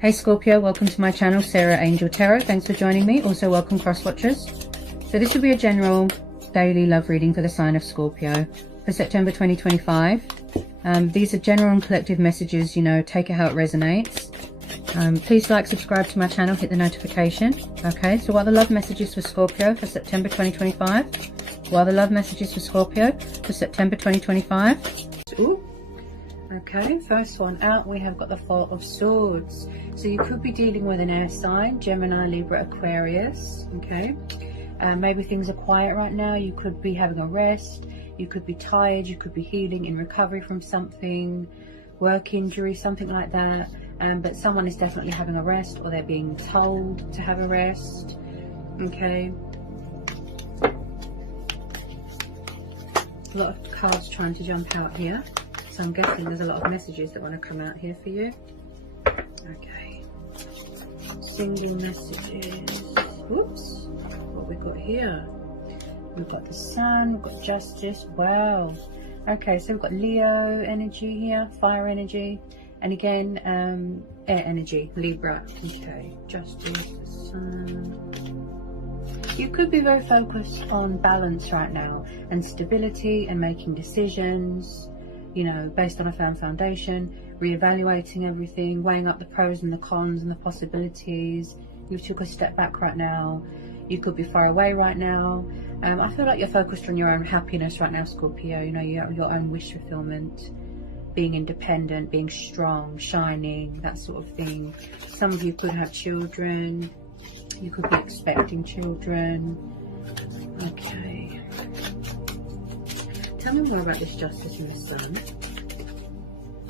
Hey Scorpio, welcome to my channel, Sarah Angel Tarot. Thanks for joining me. Also welcome cross watchers. So this will be a general daily love reading for the sign of Scorpio for September 2025. These are general and collective messages, you know, take it how it resonates. Please like, subscribe to my channel, hit the notification. Okay, so what are the love messages for Scorpio for September 2025? What are the love messages for Scorpio for September 2025? Ooh. Okay, first one out, we have got the Four of Swords. So you could be dealing with an air sign, Gemini, Libra, Aquarius. Okay, maybe things are quiet right now. You could be having a rest. You could be tired. You could be healing, in recovery from something, work injury, something like that. But someone is definitely having a rest, or they're being told to have a rest. Okay. A lot of cards trying to jump out here. So I'm guessing there's a lot of messages that want to come out here for you. Okay. Single messages. Oops. What we got here? We've got the Sun. We've got Justice. Wow. Okay, so we've got Leo energy here. Fire energy. And again, air energy. Libra. Okay. Justice. The Sun. You could be very focused on balance right now. And stability and making decisions. You know, based on a firm foundation, reevaluating everything, weighing up the pros and the cons and the possibilities. You took a step back right now. You could be far away right now. I feel like you're focused on your own happiness right now, Scorpio. You know, your own wish fulfillment, being independent, being strong, shining, that sort of thing. Some of you could have children. You could be expecting children. Okay. Tell me more about this Justice and the Sun.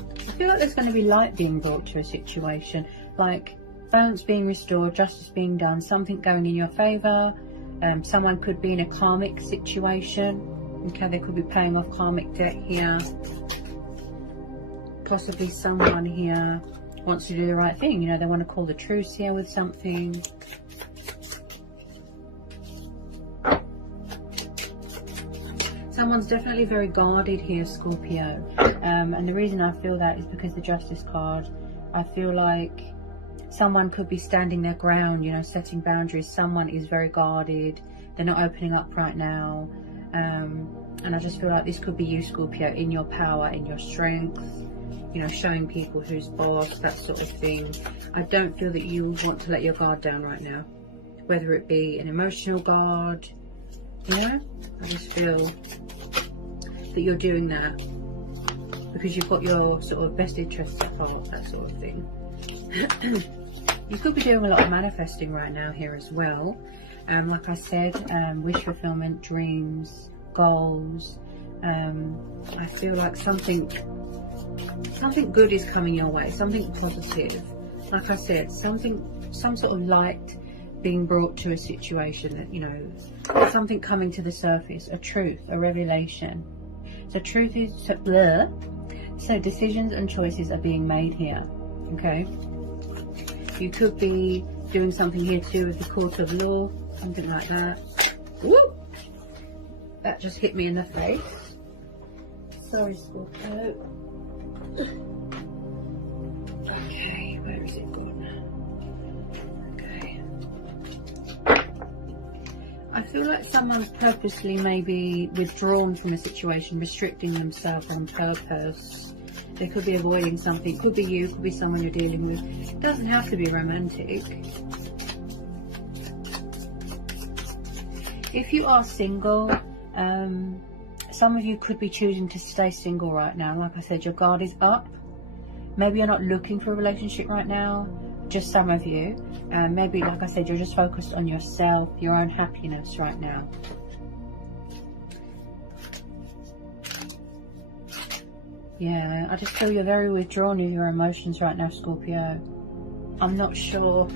I feel like there's going to be light being brought to a situation, like balance being restored, justice being done, something going in your favour. Someone could be in a karmic situation. Okay, they could be paying off karmic debt here. Possibly someone here wants to do the right thing. You know, they want to call the truce here with something. Someone's definitely very guarded here, Scorpio. And the reason I feel that is because the Justice card, I feel like someone could be standing their ground, you know, setting boundaries. Someone is very guarded. They're not opening up right now. And I just feel like this could be you, Scorpio, in your power, in your strength, you know, showing people who's boss, that sort of thing. I don't feel that you want to let your guard down right now, whether it be an emotional guard. You know, I just feel that you're doing that because you've got your sort of best interests at heart, that sort of thing. You could be doing a lot of manifesting right now here as well. Like I said, wish fulfillment, dreams, goals. I feel like something good is coming your way, something positive. Like I said, some sort of light being brought to a situation, that, you know, something coming to the surface, a truth, a revelation. So truth is blur. So decisions and choices are being made here. Okay, you could be doing something here to do with the court of law, something like that. Woo! That just hit me in the face. Sorry, Scorpio. Okay, where is it gone? I feel like someone's purposely maybe withdrawn from a situation, restricting themselves on purpose. They could be avoiding something. Could be you, could be someone you're dealing with. It doesn't have to be romantic. If you are single, some of you could be choosing to stay single right now. Like I said, your guard is up. Maybe you're not looking for a relationship right now. Just some of you. Maybe, like I said, you're just focused on yourself, your own happiness right now. Yeah, I just feel you're very withdrawn with your emotions right now, Scorpio. I'm not sure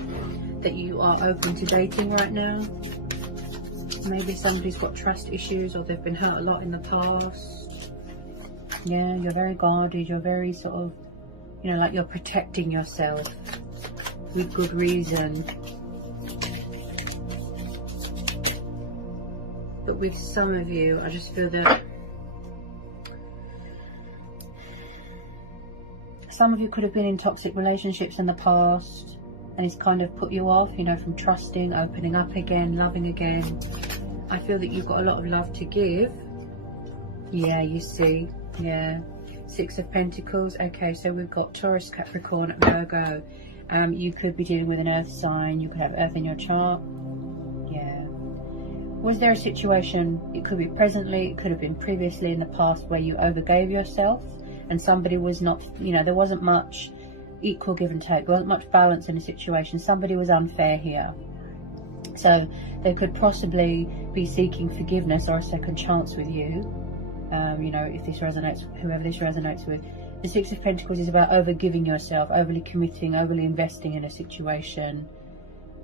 that you are open to dating right now. Maybe somebody's got trust issues, or they've been hurt a lot in the past. Yeah, you're very guarded. You're very sort of, you know, like you're protecting yourself. With good reason. But with some of you, I just feel that some of you could have been in toxic relationships in the past, and it's kind of put you off, you know, from trusting, opening up again, loving again. I feel that you've got a lot of love to give. Yeah, you see. Yeah. Six of Pentacles. Okay, so we've got Taurus, Capricorn, Virgo. You could be dealing with an earth sign. You could have earth in your chart. Yeah. Was there a situation, it could be presently, it could have been previously in the past, where you overgave yourself and somebody was not, you know, there wasn't much equal give and take, there wasn't much balance in the situation, somebody was unfair here. So they could possibly be seeking forgiveness or a second chance with you. You know, if this resonates, whoever this resonates with. The Six of Pentacles is about overgiving yourself, overly committing, overly investing in a situation.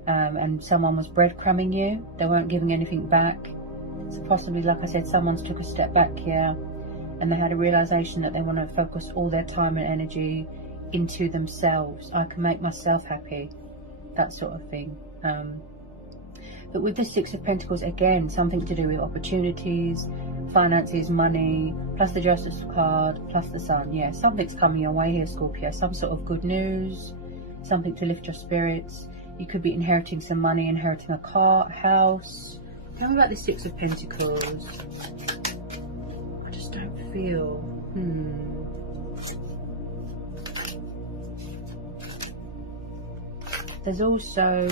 And someone was breadcrumbing you, they weren't giving anything back. So possibly, like I said, someone's took a step back here and they had a realization that they want to focus all their time and energy into themselves. I can make myself happy, that sort of thing. But with the Six of Pentacles, again, something to do with opportunities, finances, money, plus the Justice card, plus the Sun. Yeah, something's coming your way here, Scorpio. Some sort of good news, something to lift your spirits. You could be inheriting some money, inheriting a car, a house. Tell me about the Six of Pentacles. I just don't feel... There's also...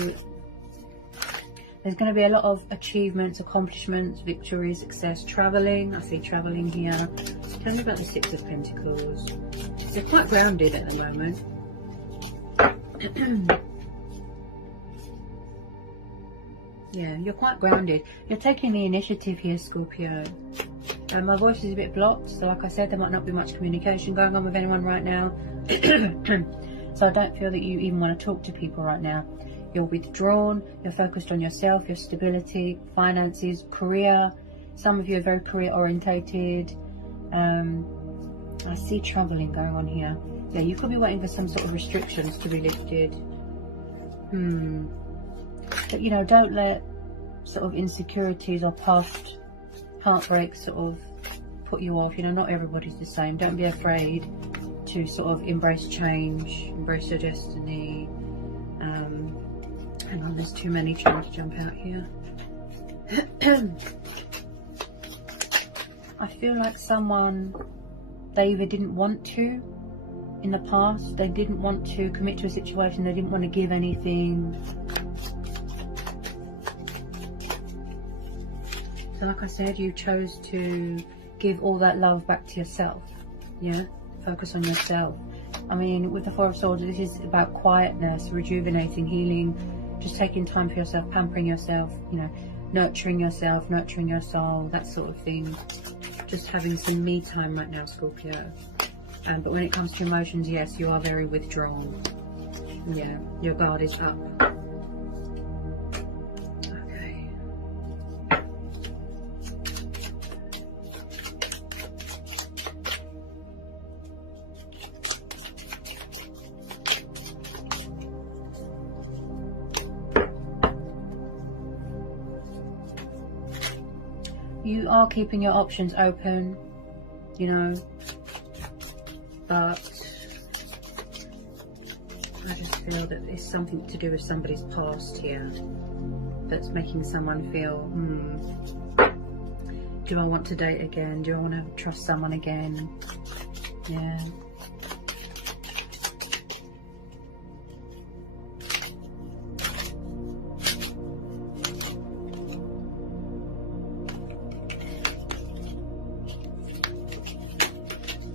There's going to be a lot of achievements, accomplishments, victories, success, travelling. I see travelling here. Tell me about the Six of Pentacles. They're quite grounded at the moment. Yeah, you're quite grounded. You're taking the initiative here, Scorpio. My voice is a bit blocked, so like I said, there might not be much communication going on with anyone right now. So I don't feel that you even want to talk to people right now. You're withdrawn, you're focused on yourself, your stability, finances, career. Some of you are very career orientated. I see travelling going on here. Yeah, you could be waiting for some sort of restrictions to be lifted. But, you know, don't let sort of insecurities or past heartbreaks sort of put you off. You know, not everybody's the same. Don't be afraid to sort of embrace change, embrace your destiny. Hang on, there's too many trying to jump out here. I feel like someone, they either didn't want to in the past, they didn't want to commit to a situation, they didn't want to give anything. So like I said, you chose to give all that love back to yourself. Yeah, focus on yourself. I mean, with the Four of Swords, this is about quietness, rejuvenating, healing, just taking time for yourself, pampering yourself, you know, nurturing yourself, nurturing your soul, that sort of thing. Just having some me time right now, Scorpio. But when it comes to emotions, yes, you are very withdrawn. Yeah, your guard is up. Okay. You are keeping your options open, you know, but I just feel that it's something to do with somebody's past here that's making someone feel, do I want to date again? Do I want to trust someone again? Yeah.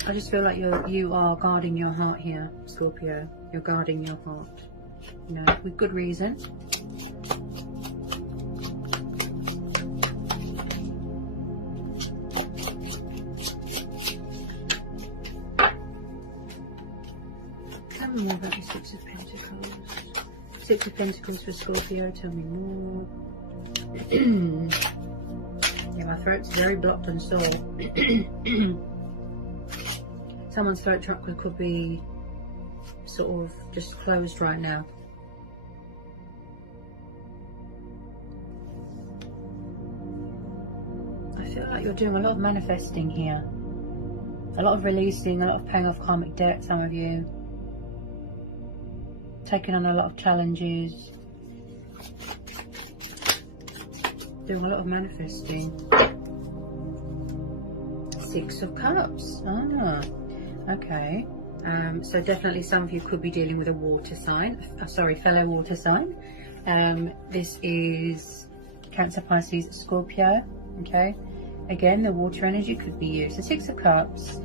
I just feel like you are guarding your heart here, Scorpio. You're guarding your heart, you know, with good reason. Tell me more about the Six of Pentacles. Six of Pentacles for Scorpio. Tell me more. Yeah, my throat's very blocked and sore. Someone's throat chakra could be sort of just closed right now. I feel like you're doing a lot of manifesting here. A lot of releasing, a lot of paying off karmic debt, some of you. taking on a lot of challenges, doing a lot of manifesting. Six of Cups. Ah, okay. So definitely some of you could be dealing with a water sign, fellow water sign. This is Cancer, Pisces, Scorpio. Okay, again, the water energy could be used. So Six of Cups,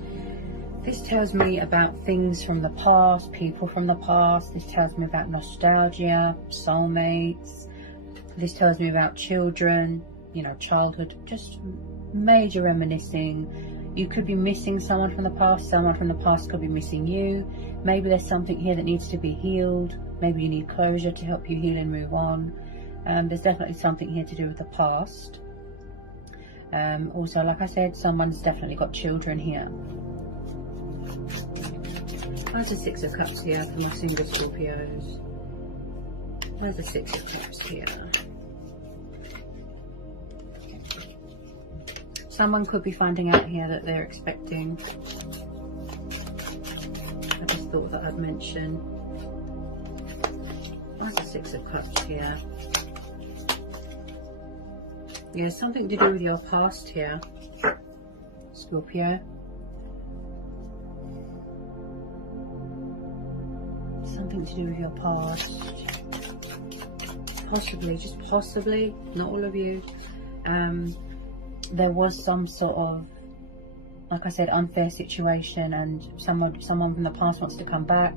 this tells me about things from the past, people from the past. This tells me about nostalgia, soulmates. This tells me about children, you know, childhood, just major reminiscing. You could be missing someone from the past. Someone from the past could be missing you. Maybe there's something here that needs to be healed. Maybe you need closure to help you heal and move on. There's definitely something here to do with the past. Also, like I said, someone's definitely got children here. Where's the Six of Cups here for my single Scorpios? Where's the Six of Cups here? Someone could be finding out here that they're expecting. I just thought that I'd mention. Where's the Six of Cups here? Yeah, something to do with your past here, Scorpio. Something to do with your past. Possibly, just possibly, not all of you. There was some sort of, like I said, unfair situation, and someone from the past wants to come back,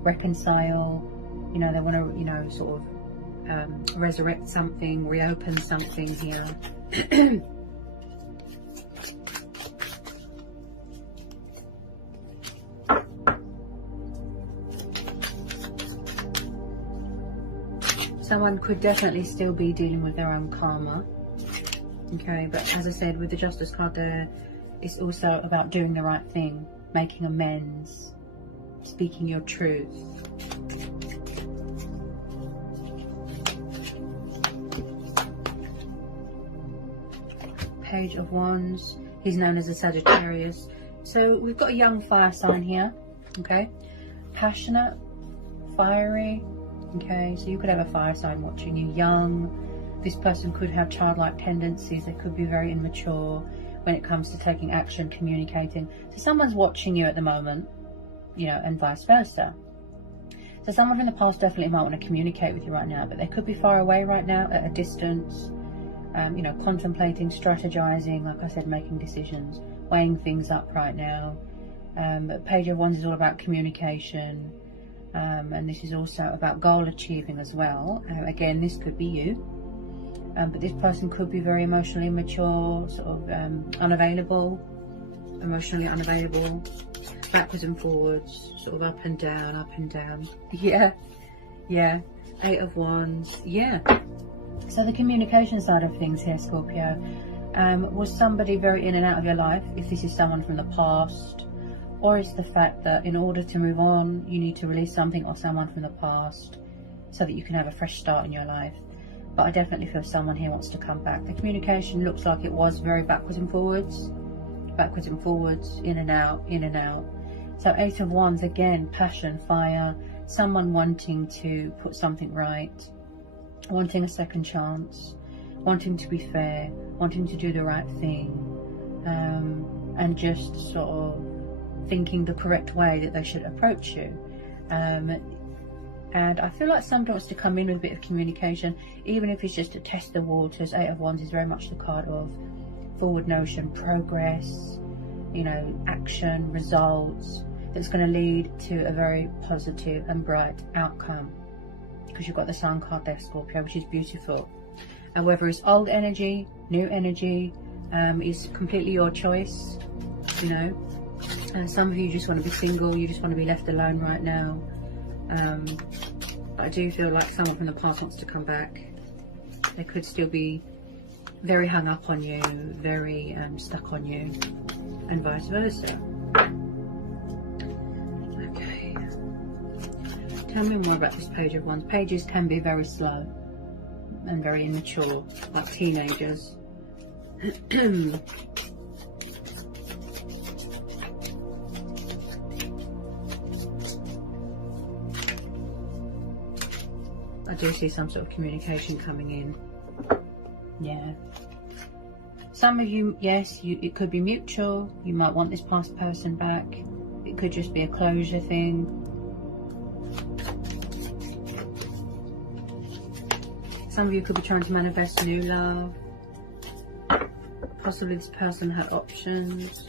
reconcile. You know, they want to, you know, sort of resurrect something, reopen something here. Someone could definitely still be dealing with their own karma. Okay, but as I said, with the Justice card there, it's also about doing the right thing, making amends, speaking your truth. Page of Wands. He's known as a Sagittarius. So we've got a young fire sign here. Okay, passionate, fiery. Okay, so you could have a fire sign watching you, young. This person could have childlike tendencies. They could be very immature when it comes to taking action, communicating. So someone's watching you at the moment, you know, and vice versa. So someone from the past definitely might want to communicate with you right now, but they could be far away right now, at a distance, you know, contemplating, strategizing, like I said, making decisions, weighing things up right now. But Page of Wands is all about communication, and this is also about goal achieving as well. Again, this could be you. But this person could be very emotionally immature, sort of unavailable, emotionally unavailable, backwards and forwards, sort of up and down, up and down. Yeah, yeah. Eight of Wands, yeah. So the communication side of things here, Scorpio, was somebody very in and out of your life, if this is someone from the past, or it's the fact that in order to move on, you need to release something or someone from the past so that you can have a fresh start in your life. But I definitely feel someone here wants to come back. The communication looks like it was very backwards and forwards, in and out, in and out. So Eight of Wands, again, passion, fire, someone wanting to put something right, wanting a second chance, wanting to be fair, wanting to do the right thing, and just sort of thinking the correct way that they should approach you. And I feel like somebody wants to come in with a bit of communication, even if it's just to test the waters. Eight of Wands is very much the card of forward motion, progress, you know, action, results, that's going to lead to a very positive and bright outcome. Because you've got the Sun card there, Scorpio, which is beautiful. And whether it's old energy, new energy, is completely your choice, you know. And some of you just want to be single, you just want to be left alone right now. I do feel like someone from the past wants to come back. They could still be very hung up on you, very stuck on you, and vice versa. Okay. Tell me more about this Page of Wands. Pages can be very slow and very immature, like teenagers. I do see some sort of communication coming in. Yeah. Some of you, yes, it could be mutual. You might want this past person back. It could just be a closure thing. Some of you could be trying to manifest new love. Possibly this person had options.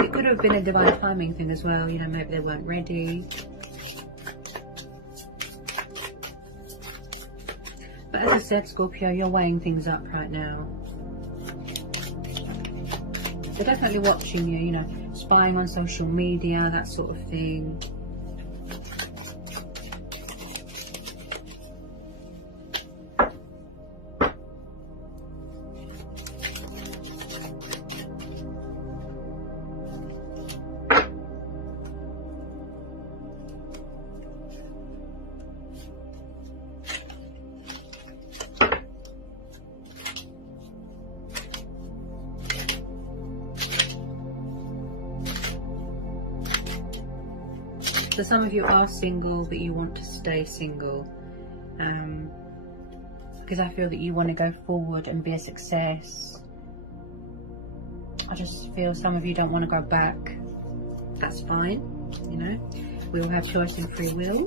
It could have been a divine timing thing as well. You know, maybe they weren't ready. But as I said, Scorpio, you're weighing things up right now. They're definitely watching you, you know, spying on social media, that sort of thing. So some of you are single, but you want to stay single. Because I feel that you want to go forward and be a success. I just feel some of you don't want to go back. That's fine, you know. We all have choice and free will.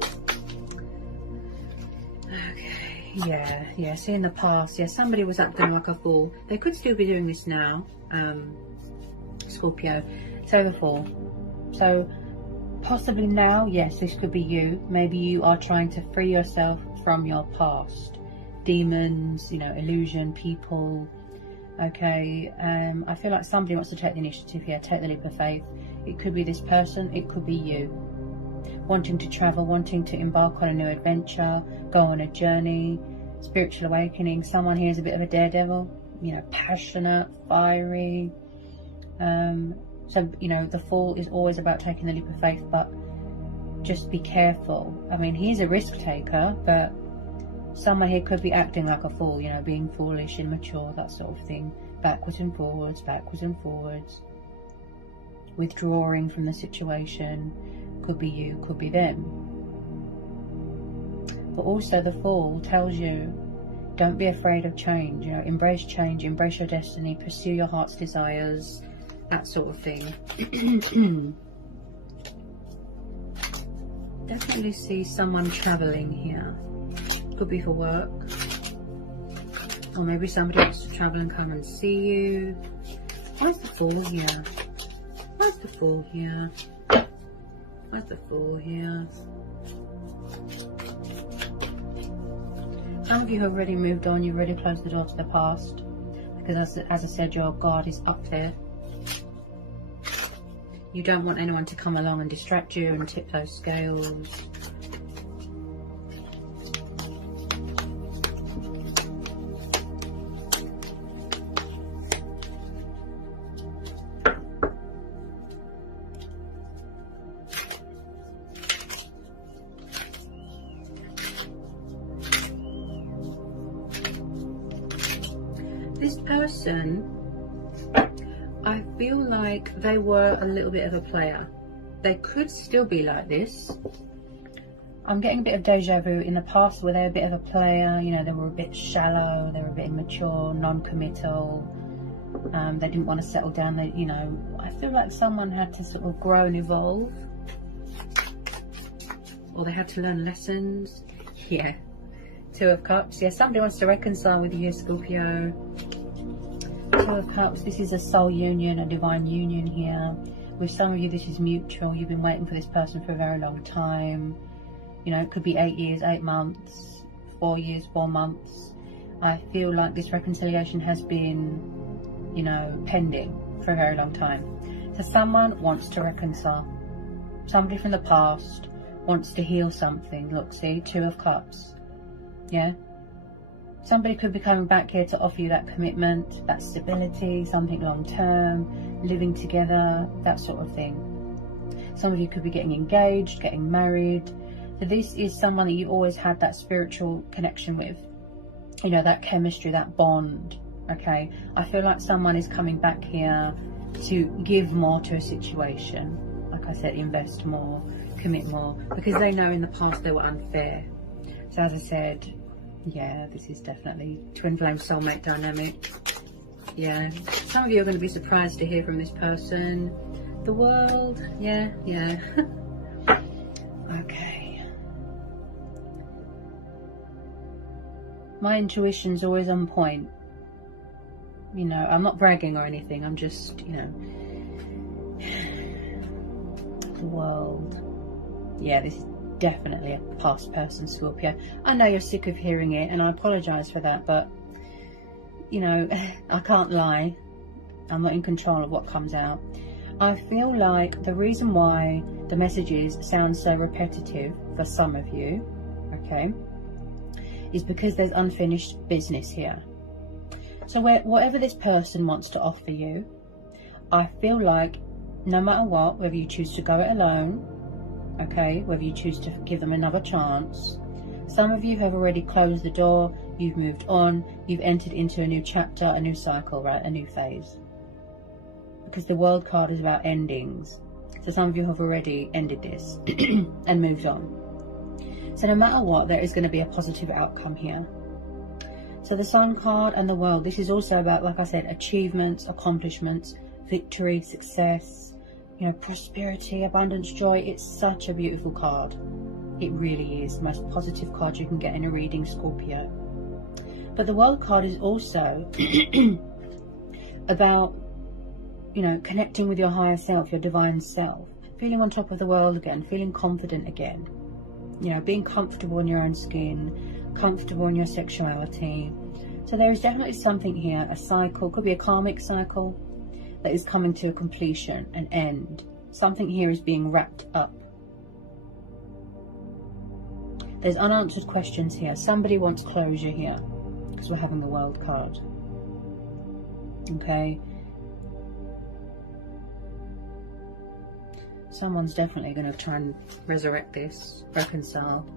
Okay, yeah, see in the past, yeah, somebody was acting like a fool. They could still be doing this now, Scorpio. So the fool. So possibly now, yes, this could be you. Maybe you are trying to free yourself from your past. Demons, you know, illusion, people. Okay, I feel like somebody wants to take the initiative here, take the leap of faith. It could be this person, it could be you. Wanting to travel, wanting to embark on a new adventure, go on a journey, spiritual awakening. Someone here is a bit of a daredevil, you know, passionate, fiery. So, you know, the Fool is always about taking the leap of faith, but just be careful. I mean, he's a risk taker, but someone here could be acting like a fool, you know, being foolish, immature, that sort of thing. Backwards and forwards, withdrawing from the situation. Could be you, could be them. But also the Fool tells you, don't be afraid of change, you know, embrace change, embrace your destiny, pursue your heart's desires, that sort of thing. Definitely see someone traveling here. Could be for work, or maybe somebody wants to travel and come and see you. Why's the Fool here? Why's the Fool here? Why's the Fool here? Some of you have already moved on. You've already closed the door to the past, because as I said, your guard is up there. You don't want anyone to come along and distract you and tip those scales. This person, I feel like they were a little bit of a player. They could still be like this. I'm getting a bit of deja vu in the past where they were a bit of a player, you know, they were a bit shallow, they were a bit immature, non-committal. They didn't want to settle down. They, you know, I feel like someone had to sort of grow and evolve. Or they had to learn lessons. Yeah. Two of Cups. Yeah, somebody wants to reconcile with you, Scorpio. Two of Cups. This is a soul union, a divine union here. With some of you, this is mutual. You've been waiting for this person for a very long time. You know, it could be 8 years, 8 months, 4 years, 4 months. I feel like this reconciliation has been, you know, pending for a very long time. So someone wants to reconcile. Somebody from the past wants to heal something. Look, see, Two of Cups. Yeah. Somebody could be coming back here to offer you that commitment, that stability, something long term, living together, that sort of thing. Some of you could be getting engaged, getting married. So this is someone that you always had that spiritual connection with. You know, that chemistry, that bond. Okay. I feel like someone is coming back here to give more to a situation. Like I said, invest more, commit more, because they know in the past they were unfair. So as I said, yeah, this is definitely twin flame soulmate dynamic. Yeah, some of you are going to be surprised to hear from this person. The World, yeah. Okay. My intuition's always on point. You know, I'm not bragging or anything, I'm just, you know. The World. Yeah, this is definitely a past person, Scorpio. I know you're sick of hearing it, and I apologise for that, but, you know, I can't lie. I'm not in control of what comes out. I feel like the reason why the messages sound so repetitive for some of you, okay, is because there's unfinished business here. So whatever this person wants to offer you, I feel like no matter what, whether you choose to go it alone, okay, whether you choose to give them another chance, some of you have already closed the door, you've moved on, you've entered into a new chapter, a new cycle, right, a new phase. Because the World card is about endings. So some of you have already ended this and moved on. So no matter what, there is going to be a positive outcome here. So the Sun card and the World, this is also about, like I said, achievements, accomplishments, victory, success, you know, prosperity, abundance, joy. It's such a beautiful card. It really is the most positive card you can get in a reading, Scorpio. But the World card is also about, you know, connecting with your higher self, your divine self, feeling on top of the world again, feeling confident again, you know, being comfortable in your own skin, comfortable in your sexuality. So there is definitely something here, a cycle, could be a karmic cycle that is coming to a completion, an end. Something here is being wrapped up. There's unanswered questions here. Somebody wants closure here because we're having the World card. Okay. Someone's definitely going to try and resurrect this, reconcile.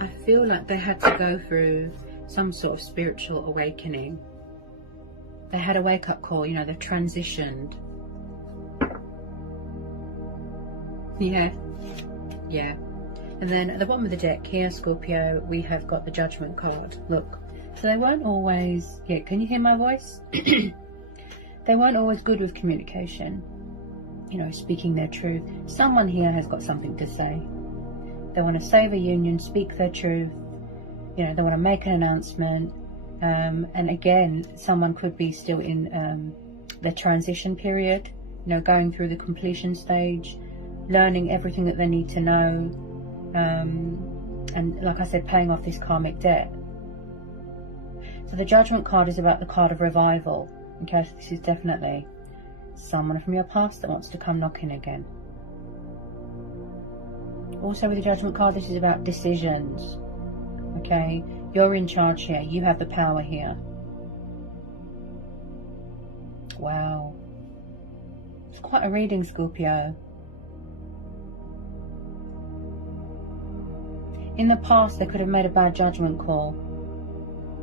I feel like they had to go through some sort of spiritual awakening. They had a wake-up call, you know, they've transitioned. Yeah. And then at the bottom of the deck here, Scorpio, we have got the Judgment card. Look. So they weren't always, yeah, can you hear my voice? They weren't always good with communication, you know, speaking their truth. Someone here has got something to say. They want to save a union, speak their truth, you know, they want to make an announcement. And again, someone could be still in their transition period, you know, going through the completion stage, learning everything that they need to know, and like I said, paying off this karmic debt. So the Judgment card is about the card of revival. Okay, so this is definitely someone from your past that wants to come knocking again. Also with the Judgment card, this is about decisions. Okay, you're in charge here. You have the power here. Wow. It's quite a reading, Scorpio. In the past, they could have made a bad judgment call.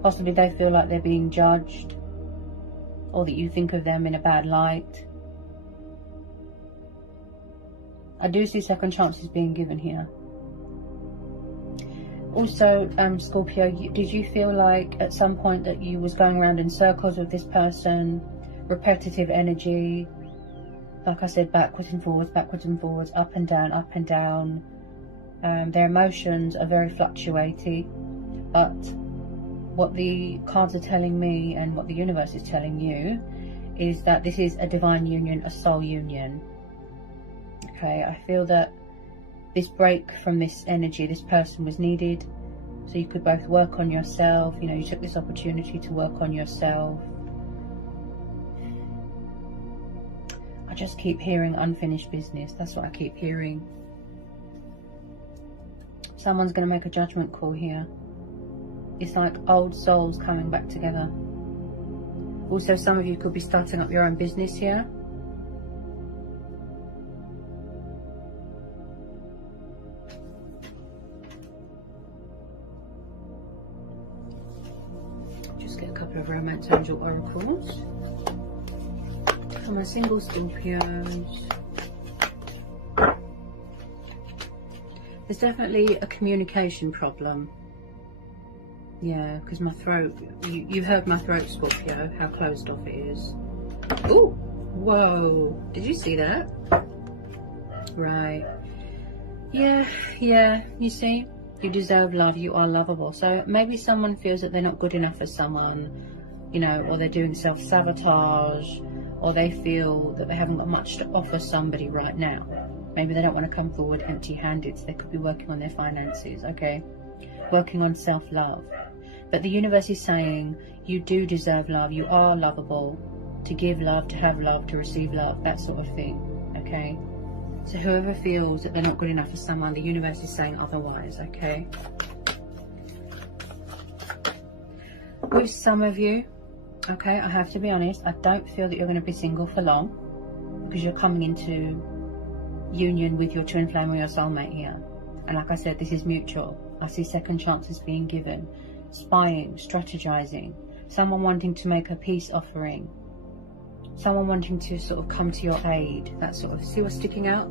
Possibly they feel like they're being judged, or that you think of them in a bad light. I do see second chances being given here. Also, Scorpio, did you feel like at some point that you was going around in circles with this person, repetitive energy, like I said, backwards and forwards, up and down, up and down. Their emotions are very fluctuating, but what the cards are telling me and what the universe is telling you is that this is a divine union, a soul union. Okay, I feel that this break from this energy, this person was needed, so you could both work on yourself. You know, you took this opportunity to work on yourself. I just keep hearing unfinished business. That's what I keep hearing. Someone's going to make a judgment call here. It's like old souls coming back together. Also, some of you could be starting up your own business here. Just get a couple of romance angel oracles for my single Scorpios. There's definitely a communication problem. Yeah, because my throat, you heard my throat, Scorpio, how closed off it is. Oh, whoa, did you see that? Right. Yeah, you see, you deserve love, you are lovable. So maybe someone feels that they're not good enough for someone, you know, or they're doing self-sabotage, or they feel that they haven't got much to offer somebody right now. Maybe they don't want to come forward empty-handed, so they could be working on their finances, okay? Working on self-love. But the universe is saying you do deserve love, you are lovable, to give love, to have love, to receive love, that sort of thing, okay? So whoever feels that they're not good enough for someone, the universe is saying otherwise, okay? With some of you, okay, I have to be honest, I don't feel that you're going to be single for long, because you're coming into union with your twin flame or your soulmate here. And like I said, this is mutual. I see second chances being given, spying, strategizing, someone wanting to make a peace offering, someone wanting to sort of come to your aid, that sort of, see what's sticking out?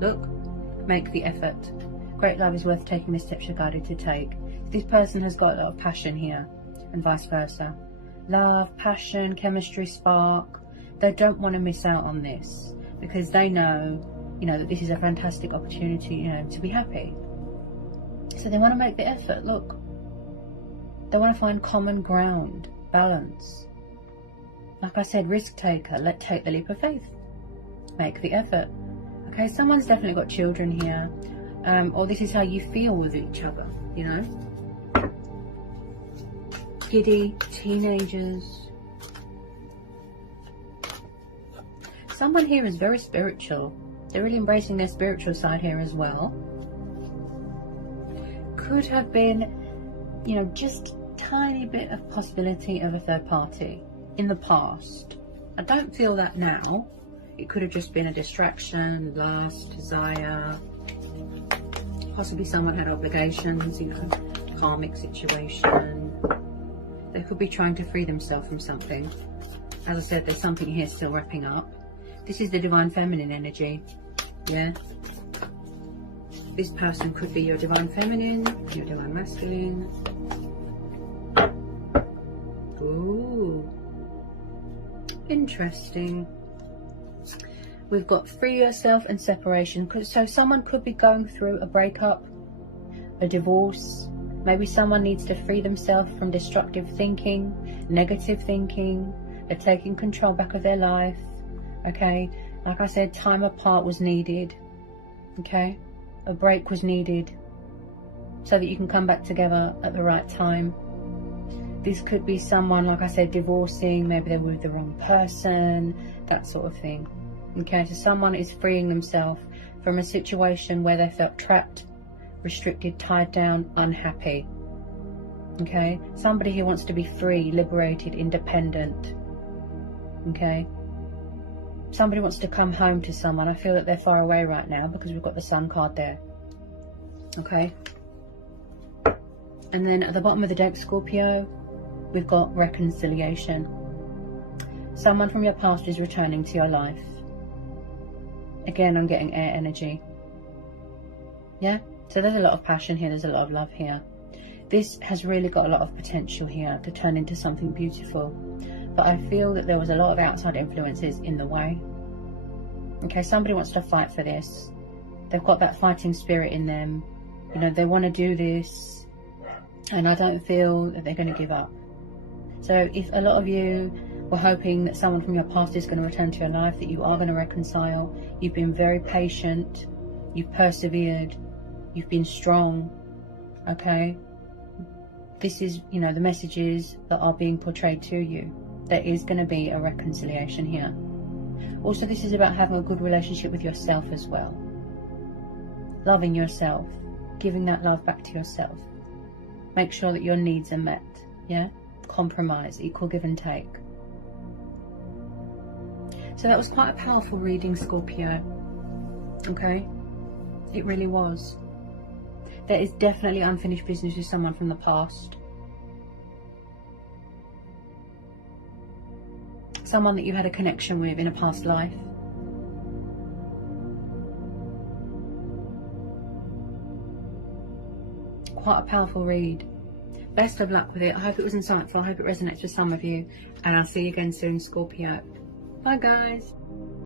Look, make the effort. Great love is worth taking the steps you're guided to take. This person has got a lot of passion here, and vice versa. Love, passion, chemistry, spark. They don't want to miss out on this, because they know, you know, that this is a fantastic opportunity, you know, to be happy. So they want to make the effort. Look, they want to find common ground, balance. Like I said, risk taker. Take the leap of faith. Make the effort. Okay, someone's definitely got children here, or this is how you feel with each other, you know. Giddy, teenagers. Someone here is very spiritual. They're really embracing their spiritual side here as well. Could have been, you know, just tiny bit of possibility of a third party in the past. I don't feel that now. It could have just been a distraction, lust, desire. Possibly someone had obligations, you know, karmic situation. They could be trying to free themselves from something. As I said, there's something here still wrapping up. This is the divine feminine energy. Yeah. This person could be your divine feminine, your divine masculine. Ooh. Interesting. We've got free yourself and separation. So someone could be going through a breakup, a divorce. Maybe someone needs to free themselves from destructive thinking, negative thinking. They're taking control back of their life. Okay, like I said, time apart was needed. Okay, a break was needed so that you can come back together at the right time. This could be someone, like I said, divorcing. Maybe they were with the wrong person, that sort of thing. Okay, so someone is freeing themselves from a situation where they felt trapped, restricted, tied down, unhappy. Okay, somebody who wants to be free, liberated, independent. Okay, somebody wants to come home to someone. I feel that they're far away right now because we've got the Sun card there. Okay, and then at the bottom of the deck, Scorpio, we've got reconciliation. Someone from your past is returning to your life. Again, I'm getting air energy. Yeah, so there's a lot of passion here, there's a lot of love here. This has really got a lot of potential here to turn into something beautiful. But I feel that there was a lot of outside influences in the way. Okay, somebody wants to fight for this. They've got that fighting spirit in them. You know, they want to do this. And I don't feel that they're going to give up. So if a lot of you were hoping that someone from your past is going to return to your life, that you are going to reconcile, you've been very patient, you've persevered, you've been strong, okay? This is, you know, the messages that are being portrayed to you. There is going to be a reconciliation here. Also, this is about having a good relationship with yourself as well. Loving yourself, giving that love back to yourself. Make sure that your needs are met, yeah? Compromise, equal give and take. So that was quite a powerful reading, Scorpio. Okay? It really was. There is definitely unfinished business with someone from the past. someone that you had a connection with in a past life. Quite a powerful read. Best of luck with it. I hope it was insightful. I hope it resonates with some of you. And I'll see you again soon, Scorpio. Bye, guys.